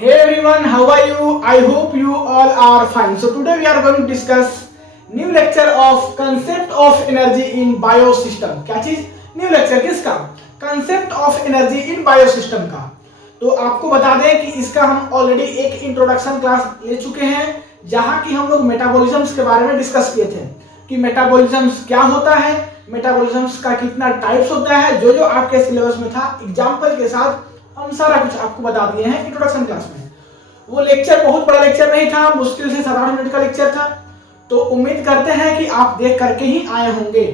Hey everyone, how are you? I hope you all are fine. So today we are going to discuss new lecture of concept of energy in biosystem. क्या चीज? New lecture किसका? Concept of energy in biosystem का। तो आपको बता दें कि इसका हम ऑलरेडी एक इंट्रोडक्शन क्लास ले चुके हैं, जहां की हम लोग मेटाबॉलिज्म्स के बारे में डिस्कस किए थे कि मेटाबॉलिज्म्स क्या होता है, मेटाबॉलिज्म्स का कितना टाइप्स होता है, जो आपके सिलेबस में था एग्जाम्पल के साथ हम सारा कुछ आपको बता दिए हैं इंट्रोडक्शन क्लास में। वो लेक्चर बहुत बड़ा लेक्चर नहीं था, मुश्किल से 7-8 मिनट का लेक्चर था। तो उम्मीद करते हैं कि आप देख करके ही आए होंगे।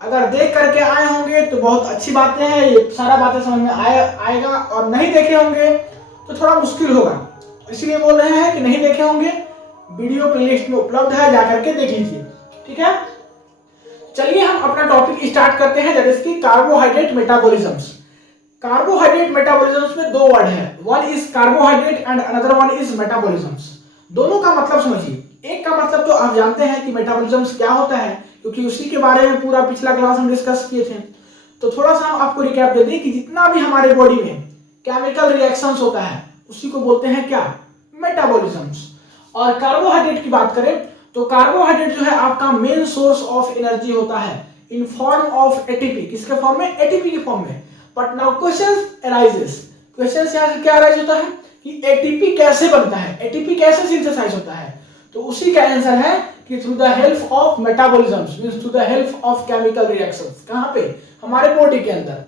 अगर देख करके आए होंगे तो बहुत अच्छी बातें हैं, ये सारा बातें समझ में आएगा, और नहीं देखे होंगे तो थोड़ा मुश्किल होगा। इसलिए बोल रहे हैं कि नहीं देखे होंगे, वीडियो प्लेलिस्ट में उपलब्ध है, जाकर के देख लीजिए। ठीक है, चलिए हम अपना टॉपिक स्टार्ट करते हैं, दैट इज की कार्बोहाइड्रेट मेटाबॉलिज्म्स। कार्बोहाइड्रेट मेटाबॉलिज्म्स में दो वर्ड है, one is carbohydrate and another one is metabolisms. दोनों का मतलब समझिए। एक का मतलब तो आप जानते हैं कि मेटाबॉलिज्म्स क्या होता है, क्योंकि उसी के बारे में पूरा पिछला क्लास हम डिस्कस किए थे। तो थोड़ा सा हम आपको रिकैप दे दें कि जितना भी हमारे बॉडी में केमिकल रिएक्शंस होता है उसी को बोलते हैं क्या? मेटाबॉलिज्म्स। और कार्बोहाइड्रेट की बात करें तो कार्बोहाइड्रेट जो है आपका मेन सोर्स ऑफ एनर्जी होता है इन फॉर्म ऑफ एटीपी। किसके फॉर्म में? एटीपी के फॉर्म में। But now question arises, question यहाँ से क्या अराइज होता है कि एटीपी कैसे बनता है, एटीपी कैसे सिंथेसाइज होता है। तो उसी का आंसर है कि through the help of metabolisms, means through the help of chemical reactions. कहां पे? हमारे बॉडी के अंदर।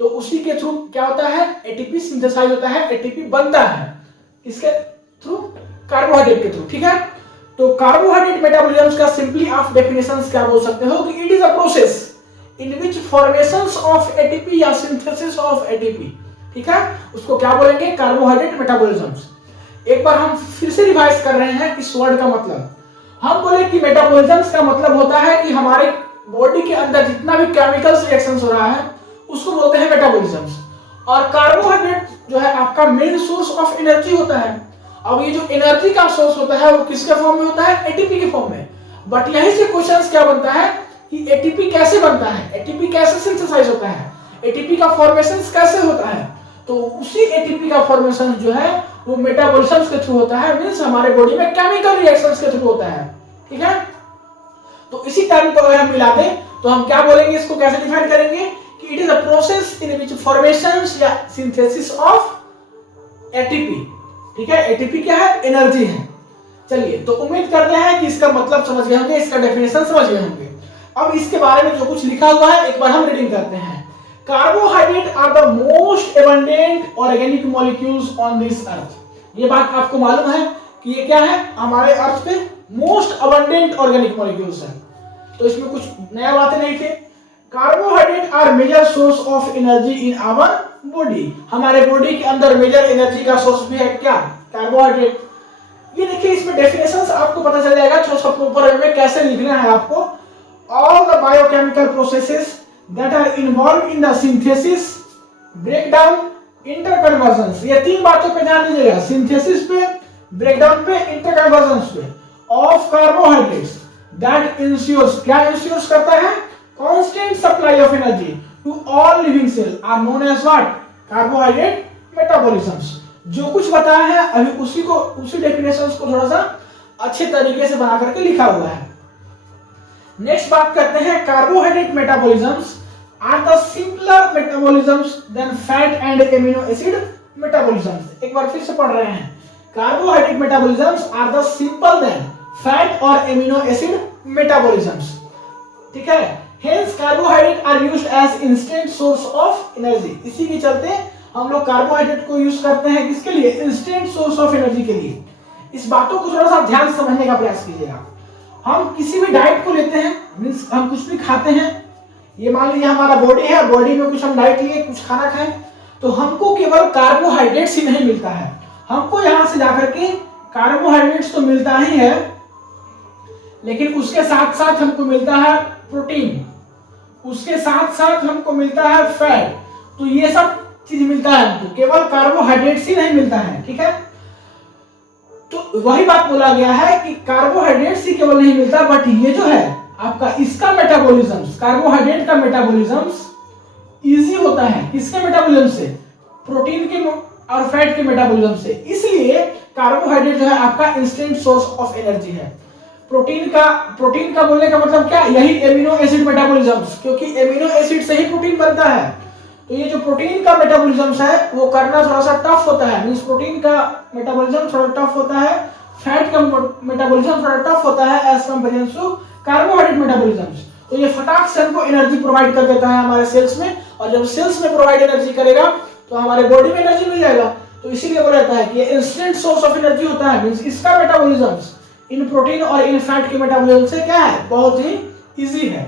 तो उसी के थ्रू क्या होता है? एटीपी सिंथेसाइज होता है, एटीपी बनता है। इसके थ्रू? कार्बोहाइड्रेट के थ्रू। ठीक है, तो कार्बोहाइड्रेट मेटाबॉलिज्म्स का सिंपली आप डेफिनेशंस क्या बोल सकते हो कि it is a process in which formations of ATP या synthesis of ATP, ठीक है, उसको क्या बोलेंगे? Carbohydrate metabolisms. एक बार हम फिर से रिवाइज कर रहे हैं इस वर्ड का मतलब। हम बोले कि मेटाबॉलिज्म्स का मतलब होता है कि हमारे बॉडी के अंदर जितना भी केमिकल्स रिएक्शंस हो रहा है उसको बोलते हैं मेटाबॉलिज्म्स। और कार्बोहाइड्रेट जो है आपका मेन सोर्स ऑफ एनर्जी होता है। अब ये जो एनर्जी का सोर्स होता है वो किसके फॉर्म में होता है? एटीपी के फॉर्म में। बट यहीं से क्वेश्चंस क्या बनता है कि एटीपी कैसे बनता है, एटीपी कैसे सिंथेसाइज होता है, एटीपी का फॉर्मेशन कैसे होता है। तो उसी एटीपी का फॉर्मेशन जो है वो मेटाबॉलिज्म्स के थ्रू होता है, मींस हमारे बॉडी में केमिकल रिएक्शंस के थ्रू होता है। ठीक है, तो इसी टर्म को अगर हम मिला दें तो हम क्या बोलेंगे, इसको कैसे डिफाइन करेंगे कि it is a process in which formations या सिंथेसिस ऑफ एटीपी। ठीक है, एटीपी क्या है? एनर्जी है। चलिए, तो उम्मीद करते हैं कि इसका मतलब समझ गए होंगे, इसका डेफिनेशन समझ गए होंगे। अब इसके बारे में जो कुछ लिखा हुआ है एक बार हम रीडिंग करते हैं। Carbohydrate are the most abundant organic molecules on this earth. ये बात आपको मालूम है कि ये क्या है? हमारे अर्थ पे मोस्ट अबंडेंट ऑर्गेनिक मॉलिक्यूल्स है, तो इसमें कुछ नया बातें नहीं थे। Carbohydrate are major source of energy in our body. हमारे बॉडी के अंदर मेजर एनर्जी का सोर्स भी है क्या? कार्बोहाइड्रेट। ये देखिए, इसमें डेफिनेशंस आपको पता चल जाएगा छोटा ऊपर में कैसे लिखना है आपको। All the biochemical processes that are involved in the synthesis, breakdown, interconversions। ये तीन बातों पे ध्यान दीजिएगा, सिंथेसिस पे, ब्रेकडाउन पे, इंटरकन्वर्जन पे, ऑफ कार्बोहाइड्रेट्स that ensures, क्या इंश्योर्स करता है? Constant supply of energy to all living cell are known as what? Carbohydrate metabolisms. जो कुछ बताया है अभी उसी डेफिनेशंस को थोड़ा सा अच्छे तरीके से बना करके लिखा हुआ है। नेक्स्ट बात करते हैं, carbohydrate metabolisms are the simpler metabolisms than fat and amino acid metabolisms. एक बार फिर से पढ़ रहे हैं, carbohydrate metabolisms are the simple than fat और एमिनो एसिड मेटाबॉलिज्म्स। ठीक है, hence carbohydrate are used as instant source of energy. इसी के चलते हम लोग कार्बोहाइड्रेट को यूज करते हैं किसके लिए? इंस्टेंट सोर्स ऑफ एनर्जी के लिए। इस बातों को थोड़ा सा ध्यान से समझने का प्रयास कीजिएगा। हम किसी भी डाइट को लेते हैं, मींस हम कुछ भी खाते हैं, ये मान लीजिए हमारा बॉडी है, बॉडी में कुछ हम डाइट लिए, कुछ खाना खाएं, तो हमको केवल कार्बोहाइड्रेट्स ही नहीं मिलता है, हमको यहां से जाकर के कार्बोहाइड्रेट्स तो मिलता ही है, लेकिन उसके साथ साथ हमको मिलता है प्रोटीन, उसके साथ साथ हमको मिलता है फैट। तो ये सब चीज मिलता है हमको, केवल कार्बोहाइड्रेट्स ही नहीं मिलता है। ठीक है, तो वही बात बोला गया है कि कार्बोहाइड्रेट्स ही केवल नहीं मिलता, बट ये जो है आपका इसका मेटाबॉलिज्म्स, कार्बोहाइड्रेट का मेटाबॉलिज्म्स इजी होता है। किसके मेटाबॉलिज्म से? प्रोटीन के और फैट के मेटाबॉलिज्म से। इसलिए कार्बोहाइड्रेट जो है आपका इंस्टेंट सोर्स ऑफ एनर्जी है। प्रोटीन का बोलने का मतलब क्या, यही एमिनो एसिड मेटाबॉलिज्म, क्योंकि एमिनो एसिड से ही प्रोटीन बनता है। तो ये जो प्रोटीन का मेटाबॉलिज्म है वो करना थोड़ा सा टफ होता है, मींस प्रोटीन का मेटाबॉलिज्म थोड़ा टफ होता है, फैट का मेटाबॉलिज्म थोड़ा टफ होता है as comparison to carbohydrate metabolism. तो ये फटाक से हमको एनर्जी प्रोवाइड कर देता है हमारे सेल्स में, और जब सेल्स में प्रोवाइड एनर्जी करेगा तो हमारे बॉडी में एनर्जी मिल जाएगा। तो इसीलिए बोला जाता है कि ये इंस्टेंट सोर्स ऑफ एनर्जी होता है, मींस इसका मेटाबॉलिज्म इन प्रोटीन और इन फैट के मेटाबॉलिज्म से क्या है, बहुत ही इजी है।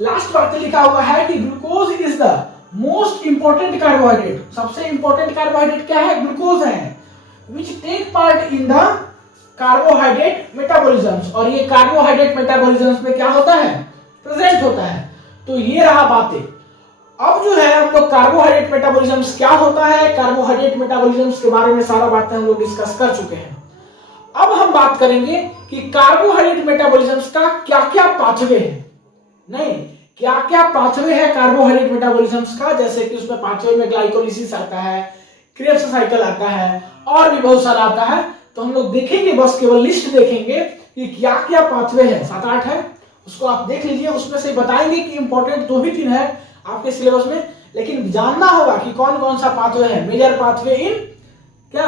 लास्ट बात लिखा हुआ है कि glucose is the most important carbohydrate. सबसे इंपॉर्टेंट कार्बोहाइड्रेट क्या है, ग्लूकोज है, which take part in the carbohydrate metabolism. और ये कार्बोहाइड्रेट मेटाबॉलिज्म में क्या होता है, प्रेजेंट होता है। तो ये रहा बातें। अब जो है हम लोग कार्बोहाइड्रेट मेटाबॉलिज्म क्या होता है, कार्बोहाइड्रेट मेटाबॉलिज्म के बारे में सारा बातें हम लोग डिस्कस कर चुके हैं। अब हम बात करेंगे कि कार्बोहाइड्रेट मेटाबॉलिज्म का क्या क्या पाथवे है, नहीं क्या क्या पाथवे है कार्बोहाइड्रेट मेटाबॉलिज्म का। जैसे कि उसमें पाथवे में ग्लाइकोलिसिस आता है, क्रेब्स साइकिल आता है, और भी बहुत सारा आता है। तो हम लोग देखेंगे, बस केवल लिस्ट देखेंगे कि क्या क्या पाथवे है, 7-8 है, उसको आप देख लीजिए। उसमें से बताएंगे कि इंपॉर्टेंट 2 ही 3 है आपके सिलेबस में, लेकिन जानना होगा कि कौन कौन सा पाथवे है, मेजर पाथवे इन क्या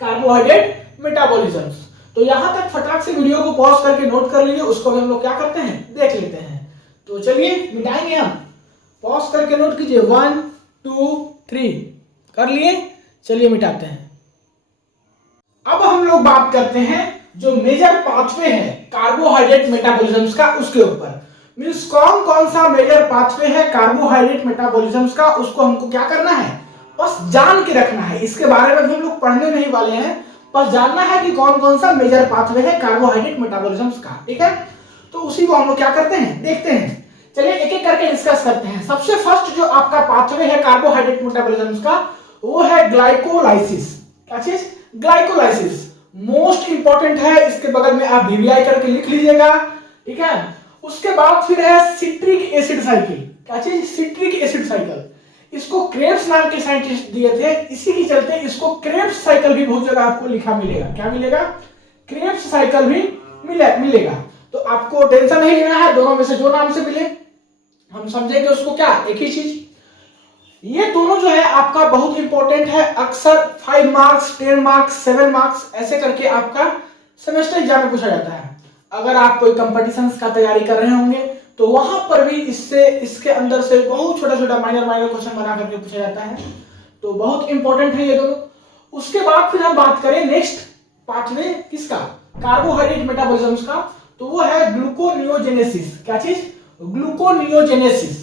कार्बोहाइड्रेट मेटाबॉलिज्म। तो यहां तक फटाक से वीडियो को पॉज करके नोट कर लीजिए, उसको हम लोग क्या करते हैं, देख लेते हैं। तो चलिए मिटाएंगे हम, पॉज करके नोट कीजिए, 1 2 3 कर लिए, चलिए मिटाते हैं। अब हम लोग बात करते हैं जो मेजर पाथवे है कार्बोहाइड्रेट मेटाबॉलिज्म का, उसके ऊपर। मींस कौन कौन सा मेजर पाथवे है कार्बोहाइड्रेट मेटाबॉलिज्म का, उसको हमको क्या करना है, बस जान के रखना है। इसके बारे में भी हम लोग पढ़ने नहीं वाले हैं, बस जानना है कि कौन कौन सा मेजर पाथवे है कार्बोहाइड्रेट मेटाबॉलिज्म का, ठीक है। तो उसी को हम लोग क्या करते हैं, देखते हैं। चलिए एक एक करके डिस्कस करते हैं। सबसे फर्स्ट जो आपका पाथवे है कार्बोहाइड्रेट मेटाबॉलिज्म का, वो है ग्लाइकोलाइसिस। क्या चीज, ग्लाइकोलाइसिस मोस्ट इंपॉर्टेंट है। इसके बगल में आप VVI करके लिख लीजिएगा, ठीक है। उसके बाद फिर है सिट्रिक एसिड साइकिल। क्या चीज, सिट्रिक एसिड साइकिल। इसको क्रेब्स नाम के साइंटिस्ट दिए थे, इसी के चलते इसको क्रेब्स साइकिल भी बहुत जगह आपको लिखा मिलेगा। क्या मिलेगा, क्रेब्स साइकिल भी मिलेगा। तो आपको टेंशन नहीं लेना है, दोनों में से जो नाम से मिले हम समझेंगे उसको क्या, एक ही चीज। ये दोनों जो है आपका बहुत इंपॉर्टेंट है। अक्सर 5 मार्क्स 10 मार्क्स 7 मार्क्स ऐसे करके आपका सेमेस्टर एग्जाम में पूछा जाता है। अगर आप कोई कंपटीशंस का तैयारी कर रहे होंगे तो वहां पर भी इसके अंदर से बहुत छोटा छोटा माइनर क्वेश्चन बना करके पूछा जाता है। तो बहुत इंपॉर्टेंट है ये दोनों। उसके बाद फिर हम बात करें नेक्स्ट पाथवे किसका, कार्बोहाइड्रेट मेटाबॉलिज्म का, तो वो है ग्लूकोनियोजेनेसिस। क्या चीज, ग्लूकोनियोजेनेसिस।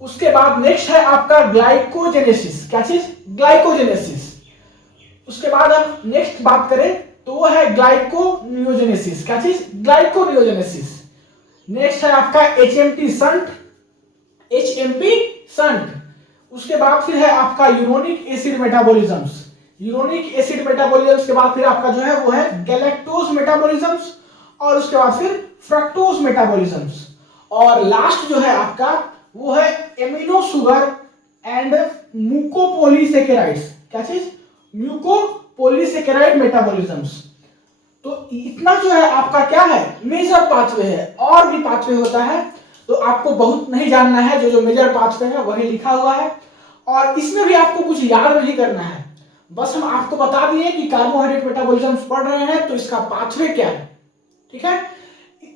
उसके बाद नेक्स्ट है आपका ग्लाइकोजेनेसिस। क्या चीज, ग्लाइकोजेनेसिस। उसके बाद हम नेक्स्ट बात करें तो वो है ग्लाइकोनियोजेनेसिस। क्या चीज, ग्लाइकोनियोजेनेसिस। नेक्स्ट है आपका HMP शंट, HMP शंट। उसके बाद फिर है आपका uronic acid metabolism. Uronic acid metabolism के बाद फिर आपका जो है वो है गैलेक्टोज मेटाबॉलिज्म, और उसके बाद फिर फ्रक्टोज मेटाबॉलिज्म, और लास्ट जो है आपका वो है एमिनो शुगर एंड म्यूकोपॉलीसेकेराइड्स। क्या चीज, म्यूकोपॉलीसेकेराइड मेटाबॉलिज्म। तो इतना जो है आपका क्या है, मेजर पाथवे है। और भी पाथवे होता है, तो आपको बहुत नहीं जानना है, जो जो मेजर पाथवे है वही लिखा हुआ है, और इसमें भी आपको कुछ याद नहीं करना है। बस हम आपको बता दिए कि कार्बोहाइड्रेट मेटाबॉलिज्म पढ़ रहे हैं तो इसका पाथवे क्या है, ठीक है।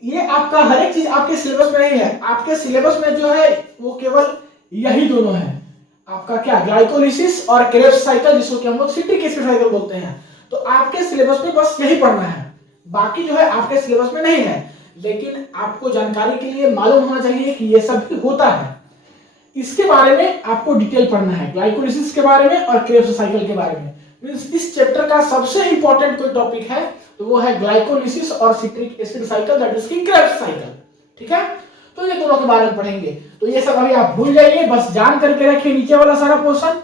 ये आपका हर एक चीज आपके सिलेबस में नहीं है। आपके सिलेबस में जो है वो केवल यही दोनों है, आपका क्या, ग्लाइकोलिसिस और क्रेब्स साइकिल, जिसको कि हम लोग सिट्रिक एसिड साइकिल बोलते हैं। तो आपके सिलेबस में बस यही पढ़ना है, बाकी जो है आपके सिलेबस में नहीं है। लेकिन आपको जानकारी के लिए मालूम होना चाहिए कि ये सब भी होता है। इसके बारे में आपको डिटेल पढ़ना है, ग्लाइकोलिसिस के बारे में और क्रेब्स साइकिल के बारे में। मींस इस चैप्टर का सबसे इंपॉर्टेंट कोई टॉपिक है तो वो है ग्लाइकोलिसिस और citric acid cycle, that is की क्रेब्स साइकिल, ठीक है। तो ये दोनों के बारे में पढ़ेंगे। तो ये सब अभी आप भूल जाइए, बस जान करके रखिए नीचे वाला सारा पोर्शन,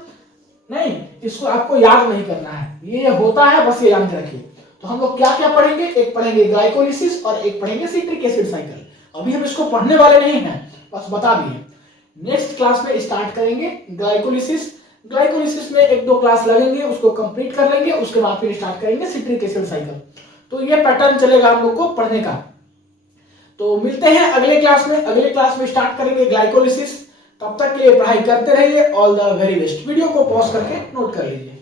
नहीं इसको आपको याद नहीं करना है, ये होता है बस ये याद रखिए। तो हम लोग क्या क्या पढ़ेंगे, एक पढ़ेंगे ग्लाइकोलिसिस और एक पढ़ेंगे सिट्रिक एसिड साइकिल। अभी हम इसको पढ़ने वाले नहीं हैं, बस बता दिए। नेक्स्ट क्लास में स्टार्ट करेंगे ग्लाइकोलिसिस ग्लाइकोलिसिस में 1-2 क्लास लगेंगे, उसको कंप्लीट कर लेंगे, उसके बाद फिर स्टार्ट करेंगे सिट्रिक एसिड साइकिल। तो ये पैटर्न चलेगा आप लोग को पढ़ने का। तो मिलते हैं अगले क्लास में। अगले क्लास में स्टार्ट करेंगे ग्लाइकोलिसिस। तब तक के लिए पढ़ाई करते रहिए। All the very best. Video को पॉज करके नोट कर लीजिए।